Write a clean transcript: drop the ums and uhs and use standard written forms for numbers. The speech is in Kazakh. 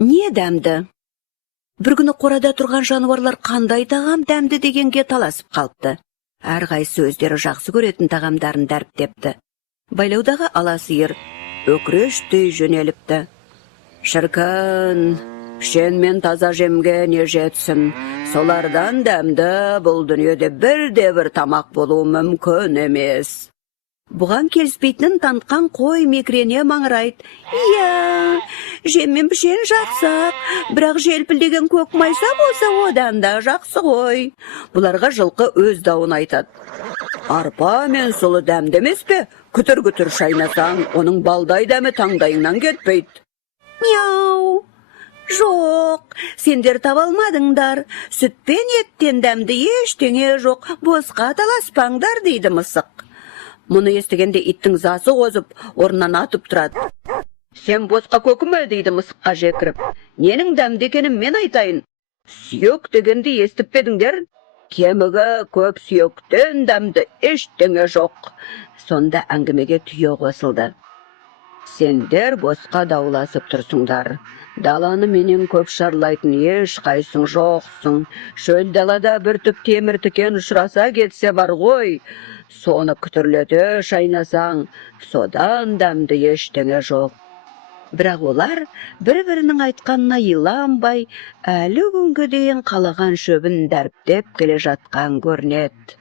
Не дәмді? Бір күні қорада тұрған жануарлар қандай тағам дәмді дегенге таласып қалыпты. Әрқайсысы өздері жақсы көретін тағамдарын дәріптепті. Байлаудағы ала сиыр өкірештей жөнеліпті. Шіркін, пішен мен таза жемге не жетсін. Солардан дәмді бұл дүниеде бірде-бір тамақ болуы мүмкін емес. Бұған келіспейтінін танытқан қой мекірене маңырайды. Иә, жем мен пішен жақсақ, бірақ желпілдеген көк майса болса одан да жақсы ғой. Бұларға жылқы өз дауын айтады. Арпа мен сұлы дәмді емес пе? Күтір-күтір шайнасаң, оның балдай дәмі таңдайыңнан кетпейді. Мяу! Жоқ, сендер таба алмадыңдар. Сүт пен еттен дәмді ештеңе жоқ, босқа таласпаңдар дейді мысық. Мұны естігенде иттің засы қозып, орнынан атып тұрады. Сен босқа көкіме дейді мысыққа жекіріп. Ненің дәмді екенін мен айтайын. Сүйек дегенді естіп педіңдер? Кемігі көп сүйектен дәмді ештеңе жоқ. Сонда әңгімеге түйе қосылды. Сендер босқа дауласып тұрсыңдар. Даланы менен көп шарлайтын еш қайсың жоқсың. Шөл далада бір түп темір тікен ұшыраса кетсе бар ғой. Соны күтірлете шайнасаң, содан дәмді ештеңе жоқ. Бірақ олар бір-бірінің айтқанына иланбай, әлі күнге дейін қалаған шөбін дәріптеп келе жатқан көрінеді.